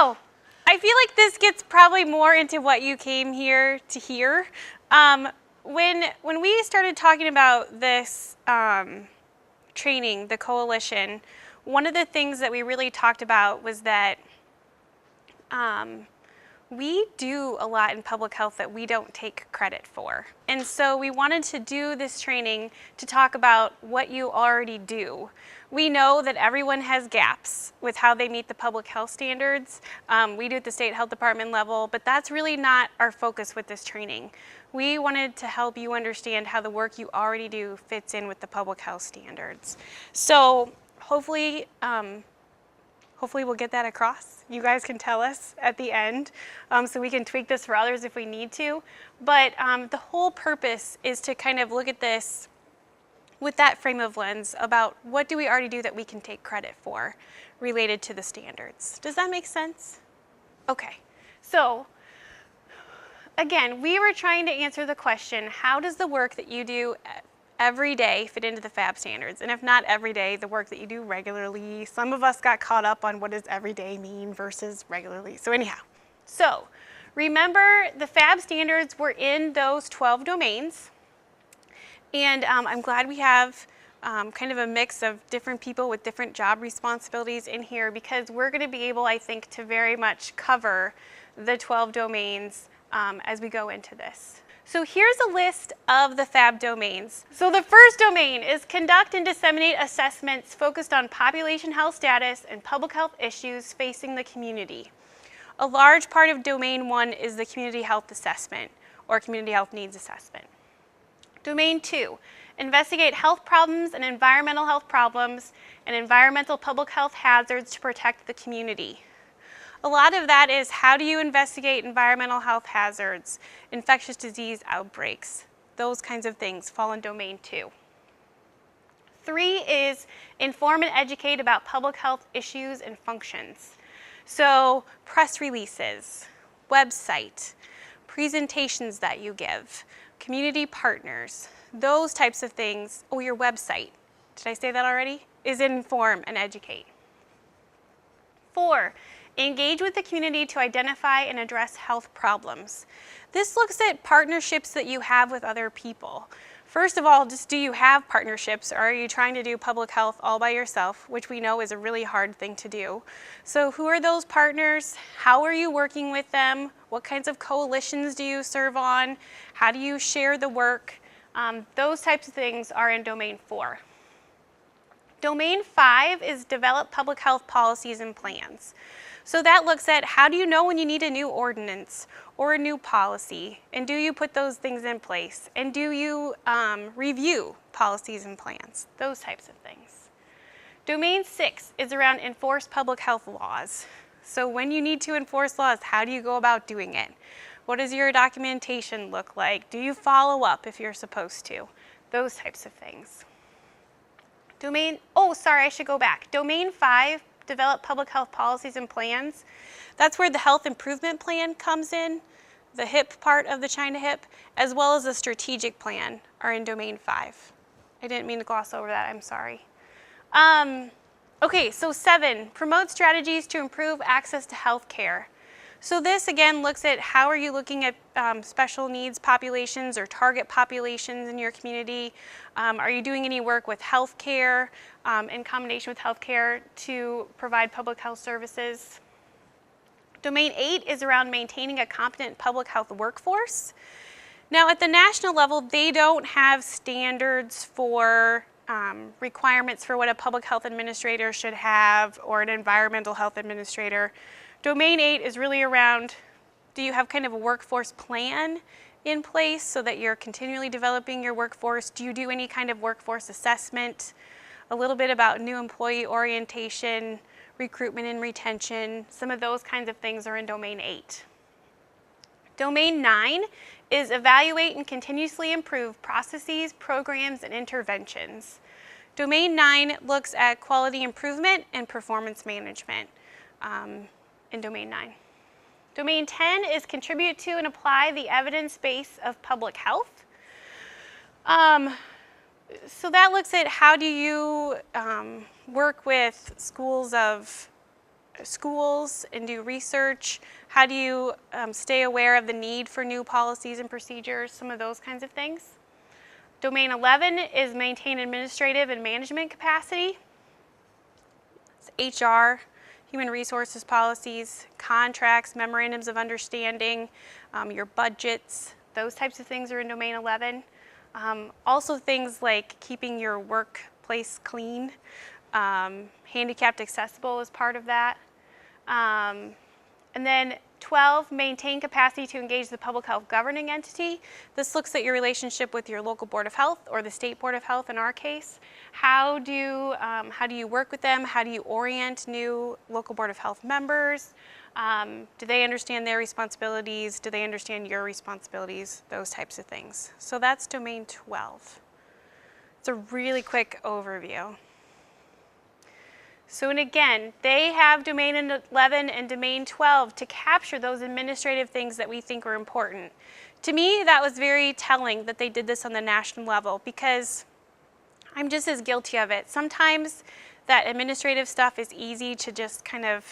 So, I feel like this gets probably more into what you came here to hear. When we started talking about this training, the coalition, one of the things that we really talked about was that we do a lot in public health that we don't take credit for. And so we wanted to do this training to talk about what you already do. We know that everyone has gaps with how they meet the public health standards. We do at the state health department level, but that's really not our focus with this training. We wanted to help you understand how the work you already do fits in with the public health standards. So hopefully we'll get that across. You guys can tell us at the end, so we can tweak this for others if we need to. But the whole purpose is to kind of look at this with that frame of lens about what do we already do that we can take credit for related to the standards. Does that make sense? Okay, so again, we were trying to answer the question, how does the work that you do every day fit into the FAB standards? And if not every day, the work that you do regularly. Some of us got caught up on what does every day mean versus regularly. So anyhow, so remember the FAB standards were in those 12 domains. And I'm glad we have kind of a mix of different people with different job responsibilities in here, because we're going to be able, I think, to very much cover the 12 domains as we go into this. So here's a list of the FAB domains. So the first domain is conduct and disseminate assessments focused on population health status and public health issues facing the community. A large part of domain 1 is the community health assessment or community health needs assessment. Domain 2, investigate health problems and environmental health problems and environmental public health hazards to protect the community. A lot of that is how do you investigate environmental health hazards, infectious disease outbreaks, those kinds of things fall in domain 2. 3 is inform and educate about public health issues and functions. So press releases, website, presentations that you give, community partners, those types of things. Oh, your website, did I say that already? Is inform and educate. 4, engage with the community to identify and address health problems. This looks at partnerships that you have with other people. First of all, just do you have partnerships, or are you trying to do public health all by yourself, which we know is a really hard thing to do. So who are those partners? How are you working with them? What kinds of coalitions do you serve on? How do you share the work? Those types of things are in domain 4. Domain 5 is develop public health policies and plans. So that looks at how do you know when you need a new ordinance or a new policy, and do you put those things in place, and do you review policies and plans, those types of things. Domain 6 is around enforce public health laws. So when you need to enforce laws, how do you go about doing it? What does your documentation look like? Do you follow up if you're supposed to? Those types of things. Domain 5, develop public health policies and plans. That's where the health improvement plan comes in, the HIP part of the China HIP, as well as the strategic plan are in domain 5. I didn't mean to gloss over that, I'm sorry. Okay, so 7, promote strategies to improve access to health care. So this again looks at how are you looking at special needs populations or target populations in your community. Are you doing any work with health care in combination with health care to provide public health services? Domain 8 is around maintaining a competent public health workforce. Now at the national level, they don't have standards for requirements for what a public health administrator should have or an environmental health administrator. Domain 8 is really around, do you have kind of a workforce plan in place so that you're continually developing your workforce? Do you do any kind of workforce assessment? A little bit about new employee orientation, recruitment and retention, some of those kinds of things are in domain 8. Domain 9 is evaluate and continuously improve processes, programs, and interventions. Domain 9 looks at quality improvement and performance management in domain 9. Domain 10 is contribute to and apply the evidence base of public health. So that looks at how do you work with schools of schools and do research? How do you stay aware of the need for new policies and procedures? Some of those kinds of things. Domain 11 is maintain administrative and management capacity. It's HR, human resources policies, contracts, memorandums of understanding, your budgets, those types of things are in Domain 11. Also things like keeping your workplace clean, handicapped accessible is part of that. And then 12, maintain capacity to engage the public health governing entity. This looks at your relationship with your local Board of Health or the State Board of Health in our case. How do you work with them? How do you orient new local Board of Health members? Do they understand their responsibilities? Do they understand your responsibilities? Those types of things. So that's Domain 12. It's a really quick overview. So, and again, they have Domain 11 and Domain 12 to capture those administrative things that we think are important. To me, that was very telling that they did this on the national level because I'm just as guilty of it. Sometimes that administrative stuff is easy to just kind of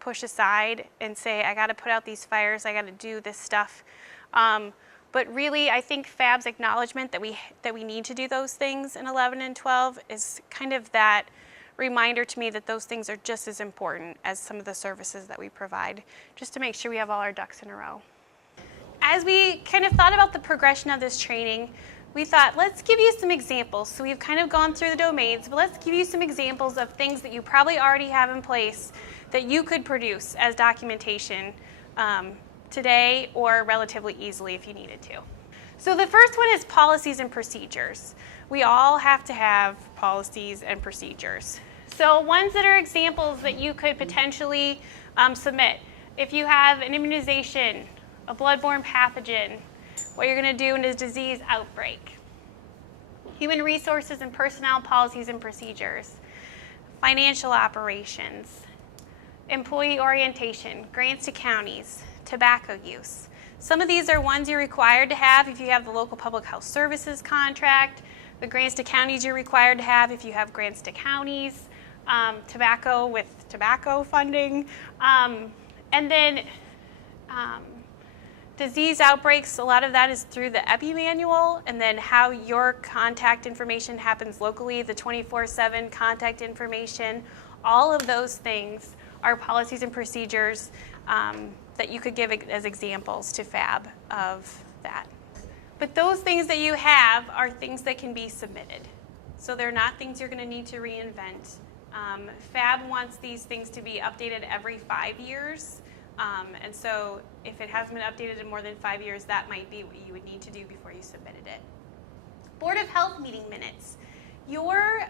push aside and say, I got to put out these fires, I got to do this stuff. But really, I think FAB's acknowledgement that we need to do those things in 11 and 12 is kind of that reminder to me that those things are just as important as some of the services that we provide, just to make sure we have all our ducks in a row. As we kind of thought about the progression of this training, we thought, let's give you some examples. So we've kind of gone through the domains, but let's give you some examples of things that you probably already have in place that you could produce as documentation today or relatively easily if you needed to. So the first one is policies and procedures. We all have to have policies and procedures. So ones that are examples that you could potentially submit. If you have an immunization, a bloodborne pathogen, what you're going to do in a disease outbreak. Human resources and personnel policies and procedures. Financial operations. Employee orientation, grants to counties, tobacco use. Some of these are ones you're required to have if you have the local public health services contract. The grants to counties you're required to have if you have grants to counties, tobacco with tobacco funding, and then disease outbreaks, a lot of that is through the EPI manual, and then how your contact information happens locally, the 24/7 contact information, all of those things are policies and procedures that you could give as examples to FAB of that. But those things that you have are things that can be submitted. So they're not things you're going to need to reinvent. FAB wants these things to be updated every 5 years. And so if it hasn't been updated in more than 5 years, that might be what you would need to do before you submitted it. Board of Health meeting minutes. Your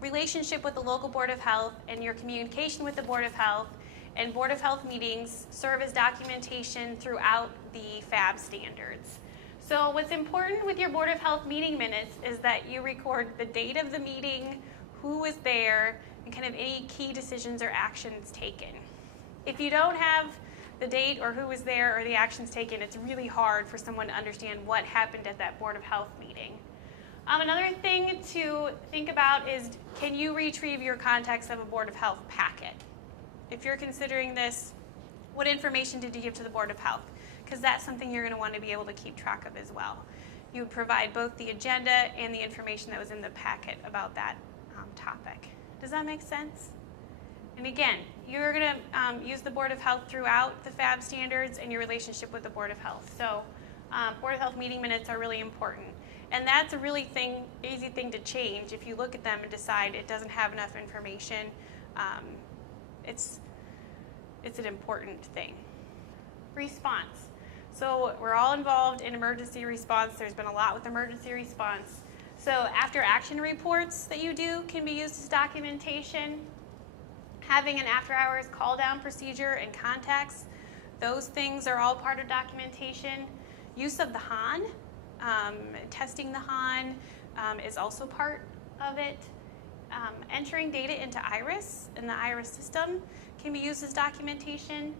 relationship with the local Board of Health and your communication with the Board of Health and Board of Health meetings serve as documentation throughout the FAB standards. So what's important with your Board of Health meeting minutes is that you record the date of the meeting, who was there, and kind of any key decisions or actions taken. If you don't have the date or who was there or the actions taken, it's really hard for someone to understand what happened at that Board of Health meeting. Another thing to think about is, can you retrieve your context of a Board of Health packet? If you're considering this, what information did you give to the Board of Health? Because that's something you're going to want to be able to keep track of as well. You would provide both the agenda and the information that was in the packet about that topic. Does that make sense? And again, you're going to use the Board of Health throughout the FAB standards and your relationship with the Board of Health. So Board of Health meeting minutes are really important. And that's a really easy thing to change if you look at them and decide it doesn't have enough information. It's an important thing. Response. So we're all involved in emergency response. There's been a lot with emergency response. So after action reports that you do can be used as documentation. Having an after hours call down procedure and contacts, those things are all part of documentation. Use of the HAN, testing the HAN is also part of it. Entering data into IRIS and the IRIS system can be used as documentation.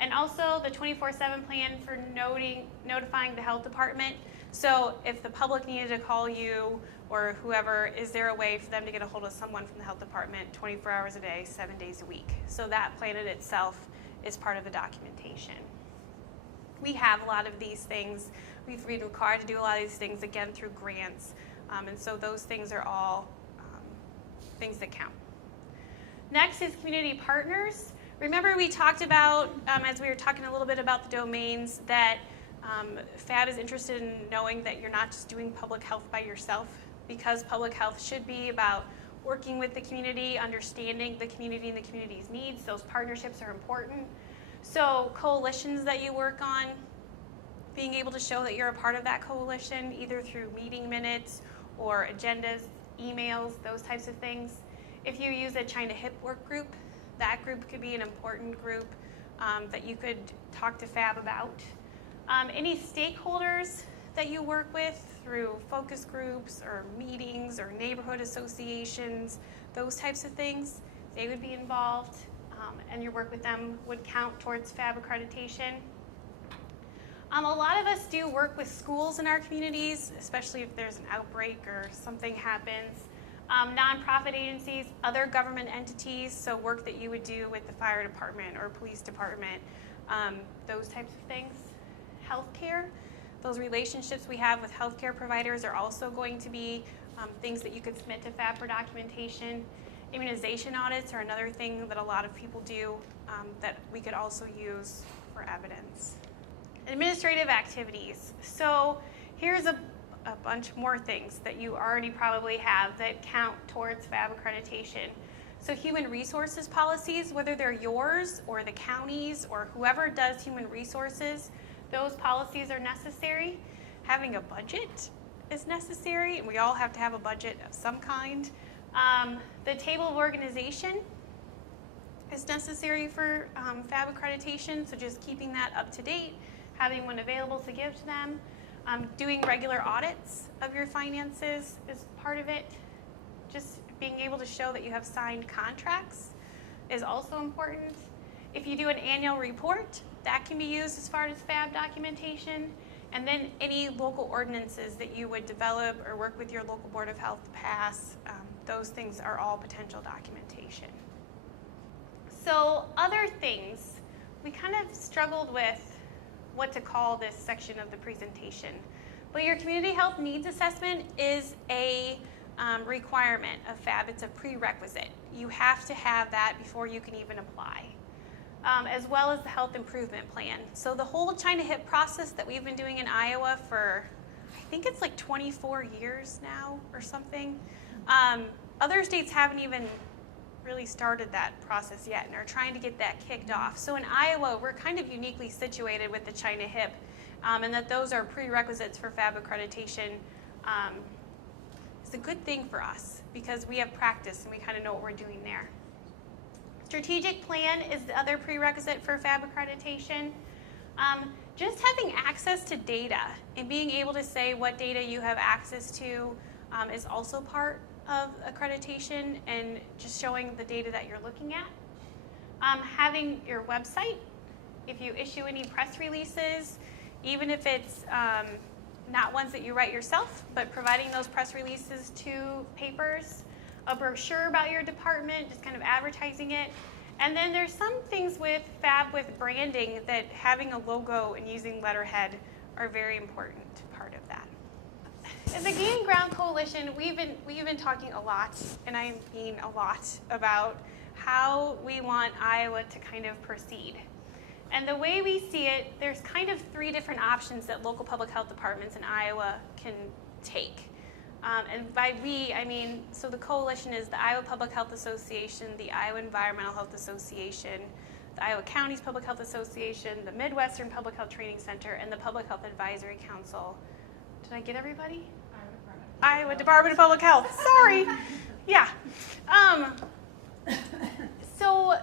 And also the 24/7 plan for notifying the health department. So if the public needed to call you or whoever, is there a way for them to get a hold of someone from the health department 24 hours a day, 7 days a week? So that plan in itself is part of the documentation. We have a lot of these things. We've been required to do a lot of these things, again, through grants. And so those things are all things that count. Next is community partners. Remember we talked about, as we were talking a little bit about the domains, that FAB is interested in knowing that you're not just doing public health by yourself, because public health should be about working with the community, understanding the community and the community's needs. Those partnerships are important. So coalitions that you work on, being able to show that you're a part of that coalition, either through meeting minutes or agendas, emails, those types of things. If you use a China HIP work group, that group could be an important group that you could talk to FAB about. Any stakeholders that you work with through focus groups or meetings or neighborhood associations, those types of things, they would be involved, and your work with them would count towards FAB accreditation. A lot of us do work with schools in our communities, especially if there's an outbreak or something happens. Nonprofit agencies, other government entities, so work that you would do with the fire department or police department, those types of things. Healthcare, those relationships we have with healthcare providers are also going to be things that you could submit to FAB for documentation. Immunization audits are another thing that a lot of people do that we could also use for evidence. Administrative activities. So here's a bunch more things that you already probably have that count towards FAB accreditation. So human resources policies, whether they're yours or the county's or whoever does human resources, those policies are necessary. Having a budget is necessary, and we all have to have a budget of some kind. The table of organization is necessary for FAB accreditation, so just keeping that up to date, having one available to give to them. Doing regular audits of your finances is part of it. Just being able to show that you have signed contracts is also important. If you do an annual report, that can be used as far as FAB documentation. And then any local ordinances that you would develop or work with your local Board of Health to pass, those things are all potential documentation. So other things, we kind of struggled with what to call this section of the presentation. But your community health needs assessment is a requirement of FAB. It's a prerequisite. You have to have that before you can even apply, as well as the health improvement plan. So the whole China HIP process that we've been doing in Iowa for, I think it's like 24 years now or something. Other states haven't even really started that process yet and are trying to get that kicked off. So in Iowa, we're kind of uniquely situated with the China HIP, and that those are prerequisites for FAB accreditation. It's a good thing for us because we have practice and we kind of know what we're doing there. Strategic plan is the other prerequisite for FAB accreditation. Just having access to data and being able to say what data you have access to is also part of accreditation, and just showing the data that you're looking at. Having your website, if you issue any press releases, even if it's not ones that you write yourself, but providing those press releases to papers, a brochure about your department, just kind of advertising it. And then there's some things with FAB with branding that having a logo and using letterhead are very important part of that. As a Gaining Ground Coalition, we've been talking a lot, and I mean a lot, about how we want Iowa to kind of proceed. And the way we see it, there's kind of 3 different options that local public health departments in Iowa can take. And by we, I mean, so the coalition is the Iowa Public Health Association, the Iowa Environmental Health Association, the Iowa Counties Public Health Association, the Midwestern Public Health Training Center, and the Public Health Advisory Council. Did I get everybody? Iowa Department of Public Health. Sorry. Yeah. So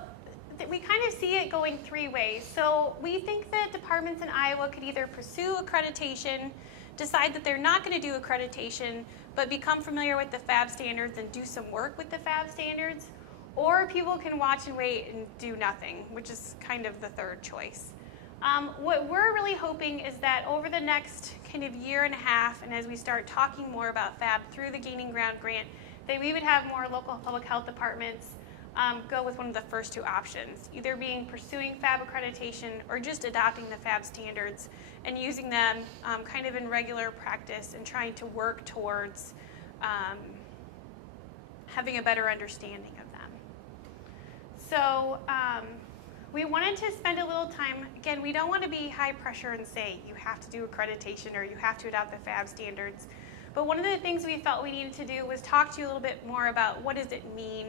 we kind of see it going 3 ways. So we think that departments in Iowa could either pursue accreditation, decide that they're not going to do accreditation, but become familiar with the FAB standards and do some work with the FAB standards, or people can watch and wait and do nothing, which is kind of the third choice. What we're really hoping is that over the next kind of year and a half, and as we start talking more about FAB through the Gaining Ground grant, that we would have more local public health departments go with one of the first two options, either being pursuing FAB accreditation or just adopting the FAB standards and using them kind of in regular practice and trying to work towards having a better understanding of them. So we wanted to spend a little time, again, we don't want to be high pressure and say you have to do accreditation or you have to adopt the FAB standards. But one of the things we felt we needed to do was talk to you a little bit more about what does it mean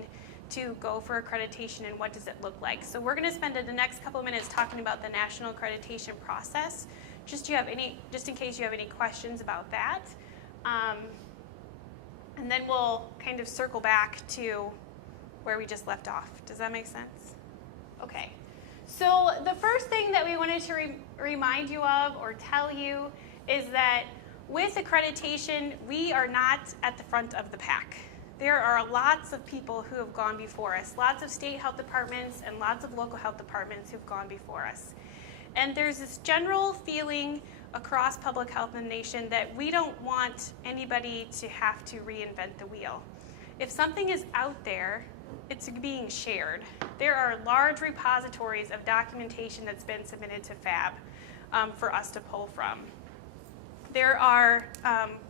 to go for accreditation and what does it look like. So we're going to spend the next couple of minutes talking about the national accreditation process, just in case you have any questions about that. And then we'll kind of circle back to where we just left off. Does that make sense? Okay. So the first thing that we wanted to remind you of or tell you is that with accreditation, we are not at the front of the pack. There are lots of people who have gone before us, lots of state health departments and lots of local health departments who've gone before us. And there's this general feeling across public health in the nation that we don't want anybody to have to reinvent the wheel. If something is out there, it's being shared. There are large repositories of documentation that's been submitted to FAB for us to pull from. There are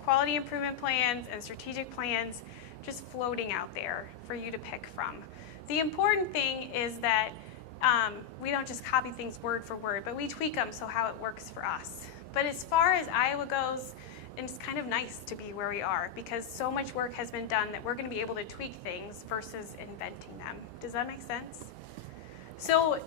quality improvement plans and strategic plans just floating out there for you to pick from. The important thing is that we don't just copy things word for word, but we tweak them so how it works for us. But as far as Iowa goes, it's kind of nice to be where we are because so much work has been done that we're going to be able to tweak things versus inventing them. Does that make sense? So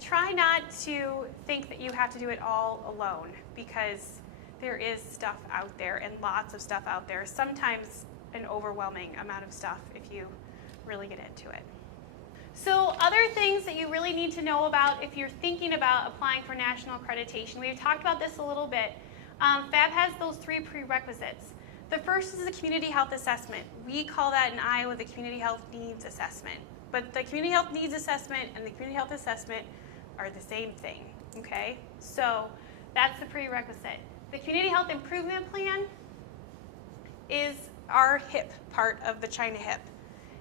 try not to think that you have to do it all alone because there is stuff out there and lots of stuff out there. Sometimes an overwhelming amount of stuff if you really get into it. So other things that you really need to know about if you're thinking about applying for national accreditation, we've talked about this a little bit. FAB has those 3 prerequisites. The first is the community health assessment. We call that in Iowa the community health needs assessment. But the community health needs assessment and the community health assessment are the same thing, okay? So that's the prerequisite. The community health improvement plan is our HIP part of the China HIP.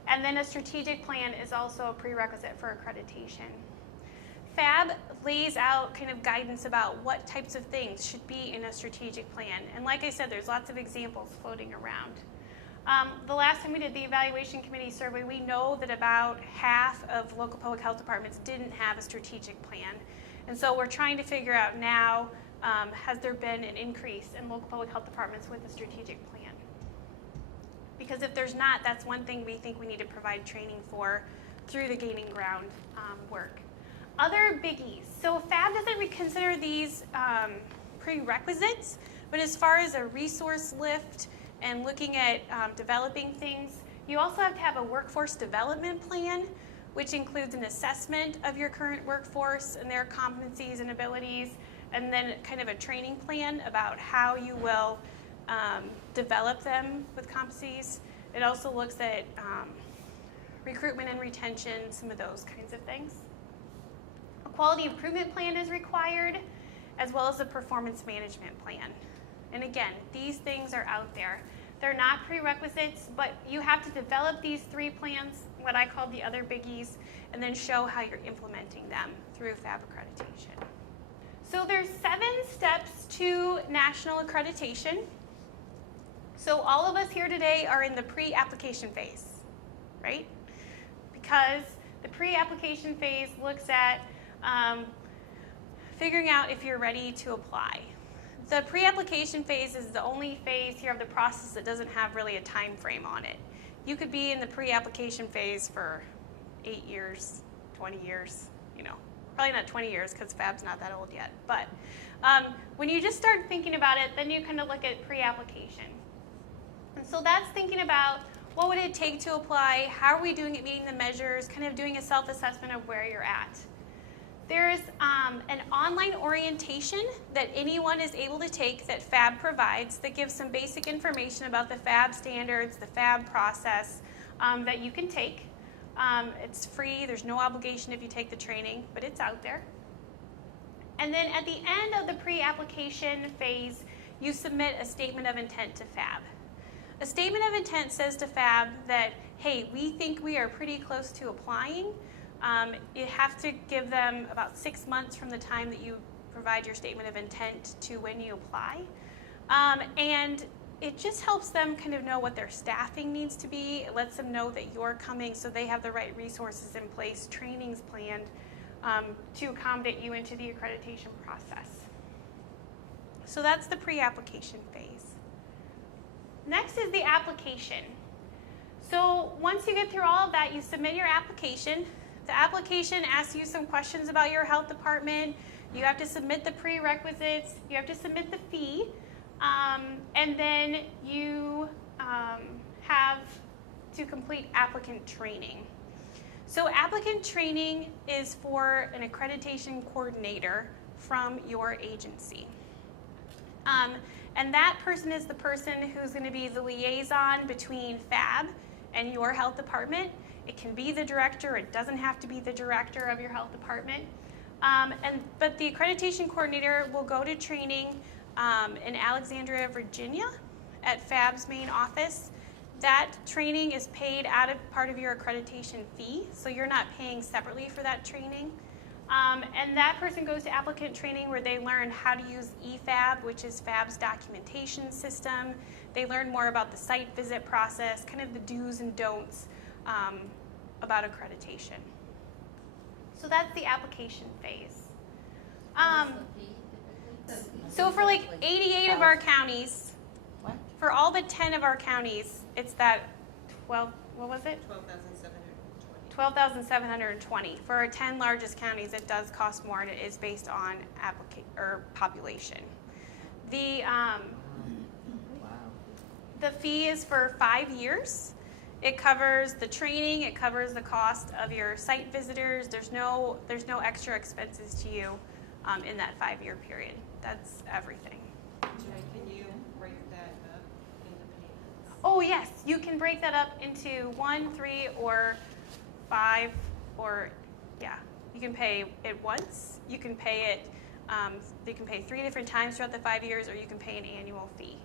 And then a strategic plan is also a prerequisite for accreditation. FAB lays out kind of guidance about what types of things should be in a strategic plan. And like I said, there's lots of examples floating around. The last time we did the evaluation committee survey, we know that about half of local public health departments didn't have a strategic plan. And so we're trying to figure out now, has there been an increase in local public health departments with a strategic plan? Because if there's not, that's one thing we think we need to provide training for through the Gaining Ground work. Other biggies. So FAB doesn't consider these prerequisites, but as far as a resource lift and looking at developing things, you also have to have a workforce development plan, which includes an assessment of your current workforce and their competencies and abilities, and then kind of a training plan about how you will develop them with competencies. It also looks at recruitment and retention, some of those kinds of things. A quality improvement plan is required, as well as a performance management plan. And again, these things are out there. They're not prerequisites, but you have to develop these 3 plans, what I call the other biggies, and then show how you're implementing them through FAB accreditation. So there's 7 steps to national accreditation. So all of us here today are in the pre-application phase, right? Because the pre-application phase looks at figuring out if you're ready to apply. The pre-application phase is the only phase here of the process that doesn't have really a time frame on it. You could be in the pre-application phase for 8 years, 20 years, probably not 20 years because FAB's not that old yet. But when you just start thinking about it, then you kind of look at pre-application. And so that's thinking about what would it take to apply, how are we doing at meeting the measures, kind of doing a self-assessment of where you're at. There's an online orientation that anyone is able to take that FAB provides that gives some basic information about the FAB standards, the FAB process that you can take. It's free, there's no obligation if you take the training, but it's out there. And then at the end of the pre-application phase, you submit a statement of intent to FAB. A statement of intent says to FAB that, hey, we think we are pretty close to applying. You have to give them about 6 months from the time that you provide your statement of intent to when you apply. And it just helps them kind of know what their staffing needs to be. It lets them know that you're coming so they have the right resources in place, trainings planned to accommodate you into the accreditation process. So that's the pre-application phase. Next is the application. So once you get through all of that, you submit your application. The application asks you some questions about your health department. You have to submit the prerequisites. You have to submit the fee. And then you have to complete applicant training. So applicant training is for an accreditation coordinator from your agency. And that person is the person who's going to be the liaison between FAB and your health department. It can be the director. It doesn't have to be the director of your health department. But the accreditation coordinator will go to training in Alexandria, Virginia at FAB's main office. That training is paid out of part of your accreditation fee, so you're not paying separately for that training. And that person goes to applicant training where they learn how to use eFAB, which is FAB's documentation system. They learn more about the site visit process, kind of the do's and don'ts about accreditation. So that's the application phase. So for like 88 of our counties, for all but 10 of our counties, it's that 12, what was it? 12,720. For our 10 largest counties, it does cost more, and it is based on population. The fee is for 5 years. It covers the training. It covers the cost of your site visitors. There's no extra expenses to you in that 5-year period. That's everything. Can you break that up into payments? Oh yes, you can break that up into 1, 3, or 5, or yeah. You can pay it once. You can pay it. You can pay 3 different times throughout the 5 years, or you can pay an annual fee.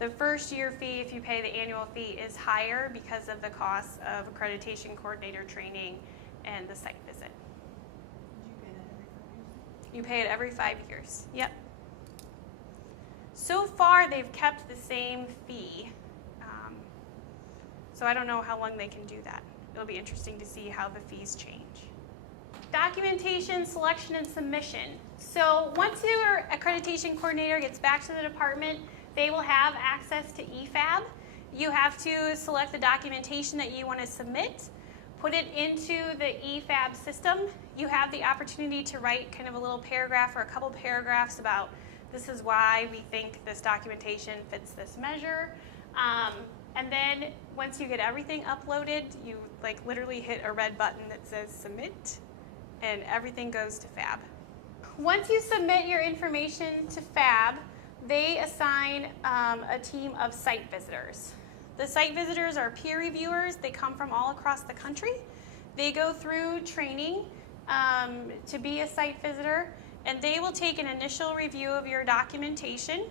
The first year fee, if you pay the annual fee, is higher because of the cost of accreditation coordinator training and the site visit. You pay it every 5 years. Yep. So far, they've kept the same fee. So I don't know how long they can do that. It'll be interesting to see how the fees change. Documentation, selection, and submission. So once your accreditation coordinator gets back to the department, they will have access to eFAB. You have to select the documentation that you want to submit, put it into the eFAB system. You have the opportunity to write kind of a little paragraph or a couple paragraphs about this is why we think this documentation fits this measure. And then once you get everything uploaded, you like literally hit a red button that says submit, and everything goes to FAB. Once you submit your information to FAB, they assign a team of site visitors. The site visitors are peer reviewers. They come from all across the country. They go through training to be a site visitor, and they will take an initial review of your documentation,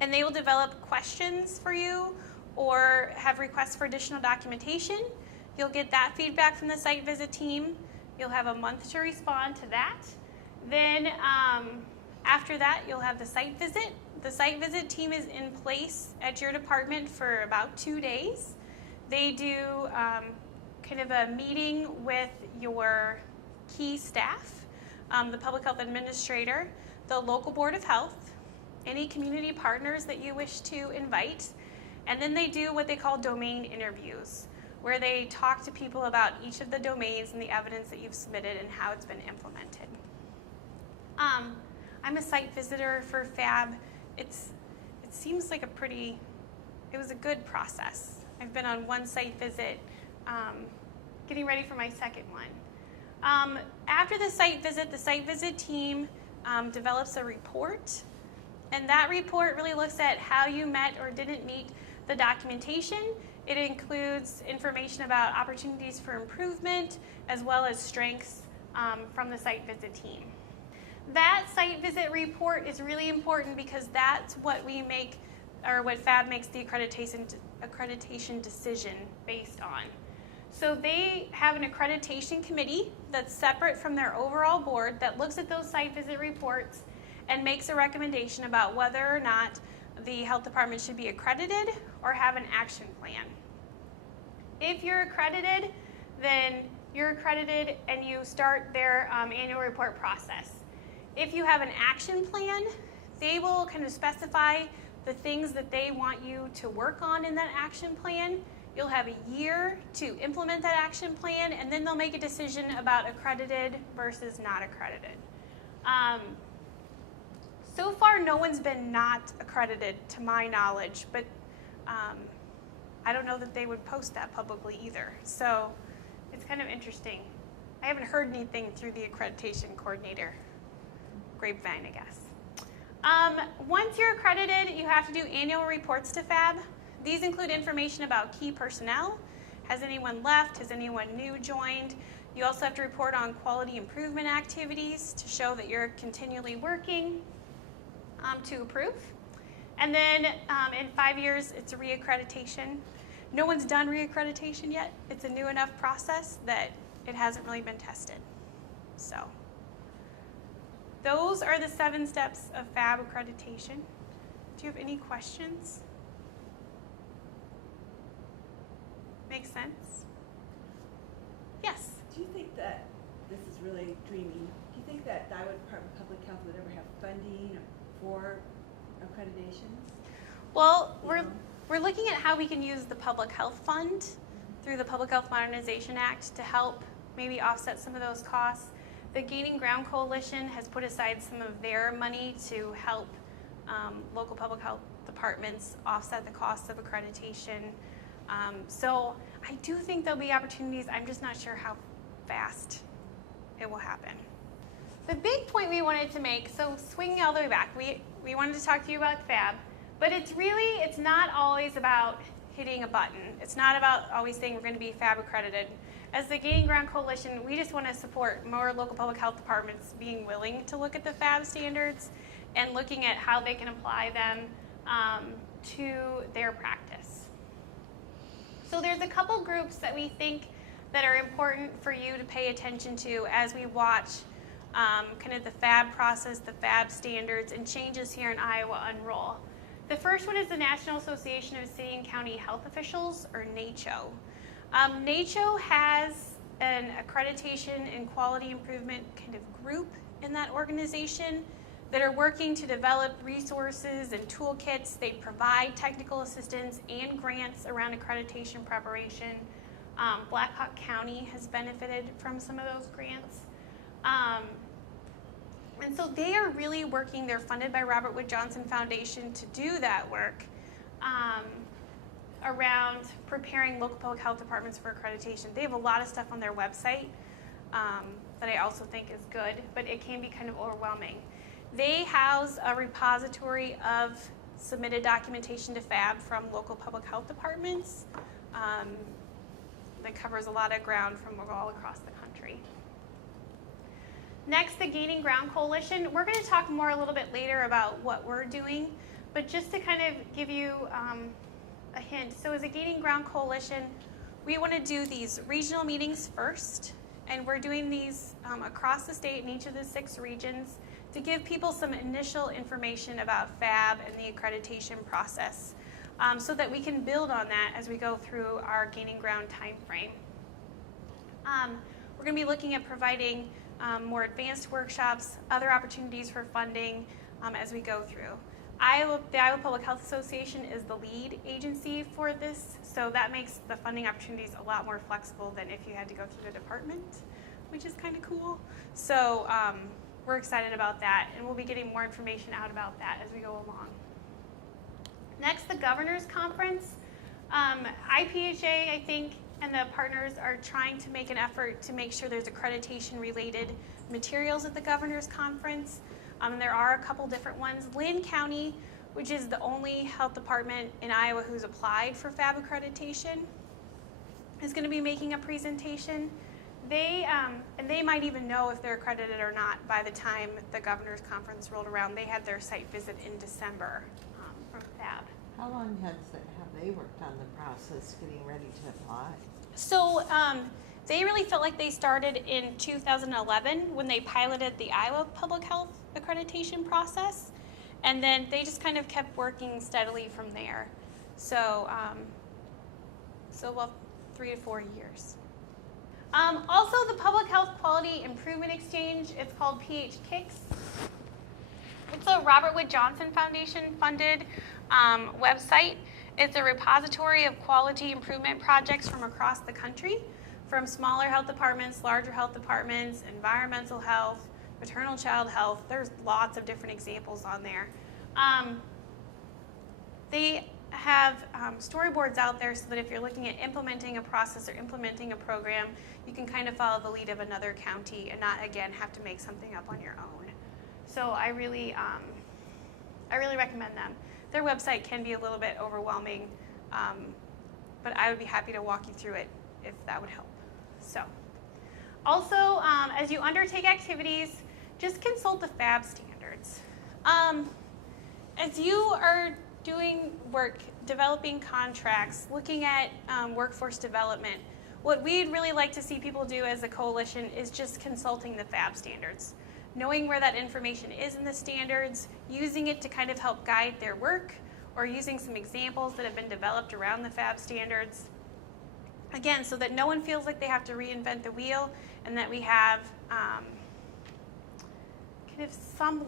and they will develop questions for you or have requests for additional documentation. You'll get that feedback from the site visit team. You'll have a month to respond to that. Then after that, you'll have the site visit. The site visit team is in place at your department for about 2 days. They do kind of a meeting with your key staff, the public health administrator, the local board of health, any community partners that you wish to invite, and then they do what they call domain interviews, where they talk to people about each of the domains and the evidence that you've submitted and how it's been implemented. I'm a site visitor for FAB. It seems like it was a good process. I've been on one site visit, getting ready for my second one. After the site visit team develops a report, and that report really looks at how you met or didn't meet the documentation. It includes information about opportunities for improvement as well as strengths from the site visit team. That site visit report is really important because that's what we make, or what FAB makes the accreditation decision based on. So they have an accreditation committee that's separate from their overall board that looks at those site visit reports and makes a recommendation about whether or not the health department should be accredited or have an action plan. If you're accredited, then you're accredited and you start their annual report process. If you have an action plan, they will kind of specify the things that they want you to work on in that action plan. You'll have a year to implement that action plan, and then they'll make a decision about accredited versus not accredited. So far, no one's been not accredited to my knowledge, but I don't know that they would post that publicly either. So it's kind of interesting. I haven't heard anything through the accreditation coordinator grapevine, I guess. Once you're accredited, you have to do annual reports to FAB. These include information about key personnel. Has anyone left? Has anyone new joined? You also have to report on quality improvement activities to show that you're continually working to improve. And then in 5 years, it's a reaccreditation. No one's done reaccreditation yet. It's a new enough process that it hasn't really been tested. So those are the 7 steps of FAB accreditation. Do you have any questions? Makes sense? Yes? Do you think that, this is really dreamy, do you think that the Iowa Department of Public Health would ever have funding for accreditations? Well, we're looking at how we can use the Public Health Fund through the Public Health Modernization Act to help maybe offset some of those costs. The Gaining Ground Coalition has put aside some of their money to help local public health departments offset the costs of accreditation. So I do think there'll be opportunities. I'm just not sure how fast it will happen. The big point we wanted to make, so swinging all the way back, we wanted to talk to you about FAB, but it's not always about hitting a button. It's not about always saying we're going to be FAB accredited. As the Gaining Ground Coalition, we just want to support more local public health departments being willing to look at the FAB standards and looking at how they can apply them to their practice. So there's a couple groups that we think that are important for you to pay attention to as we watch kind of the FAB process, the FAB standards, and changes here in Iowa unroll. The first one is the National Association of City and County Health Officials, or NACCHO. NACCHO has an accreditation and quality improvement kind of group in that organization that are working to develop resources and toolkits. They provide technical assistance and grants around accreditation preparation. Black Hawk County has benefited from some of those grants. And so they are really working, they're funded by Robert Wood Johnson Foundation to do that work around preparing local public health departments for accreditation. They have a lot of stuff on their website that I also think is good, but it can be kind of overwhelming. They house a repository of submitted documentation to FAB from local public health departments that covers a lot of ground from all across the country. Next, the Gaining Ground Coalition. We're going to talk more a little bit later about what we're doing, but just to kind of give you a hint. So as a Gaining Ground Coalition, we want to do these regional meetings first, and we're doing these across the state in each of the 6 regions to give people some initial information about FAB and the accreditation process so that we can build on that as we go through our Gaining Ground timeframe. We're going to be looking at providing more advanced workshops, other opportunities for funding as we go through. The Iowa Public Health Association is the lead agency for this, so that makes the funding opportunities a lot more flexible than if you had to go through the department, which is kind of cool. So we're excited about that, and we'll be getting more information out about that as we go along. Next, the Governor's Conference. IPHA, I think, and the partners are trying to make an effort to make sure there's accreditation-related materials at the Governor's Conference. There are a couple different ones. Lynn County, which is the only health department in Iowa who's applied for FAB accreditation, is going to be making a presentation. And they might even know if they're accredited or not by the time the governor's conference rolled around. They had their site visit in December from FAB. How long have they worked on the process getting ready to apply? So they really felt like they started in 2011 when they piloted the Iowa Public Health accreditation process, and then they just kind of kept working steadily from there. So, about 3 to 4 years. Also, the Public Health Quality Improvement Exchange, it's called PHKICS. It's a Robert Wood Johnson Foundation funded website. It's a repository of quality improvement projects from across the country, from smaller health departments, larger health departments, environmental health, maternal child health. There's lots of different examples on there. They have storyboards out there so that if you're looking at implementing a process or implementing a program, you can kind of follow the lead of another county and not, again, have to make something up on your own. So I really recommend them. Their website can be a little bit overwhelming, but I would be happy to walk you through it if that would help. So, also, as you undertake activities, just consult the FAB standards. As you are doing work, developing contracts, looking at workforce development, what we'd really like to see people do as a coalition is just consulting the FAB standards. Knowing where that information is in the standards, using it to kind of help guide their work, or using some examples that have been developed around the FAB standards. Again, so that no one feels like they have to reinvent the wheel, and that we have kind of some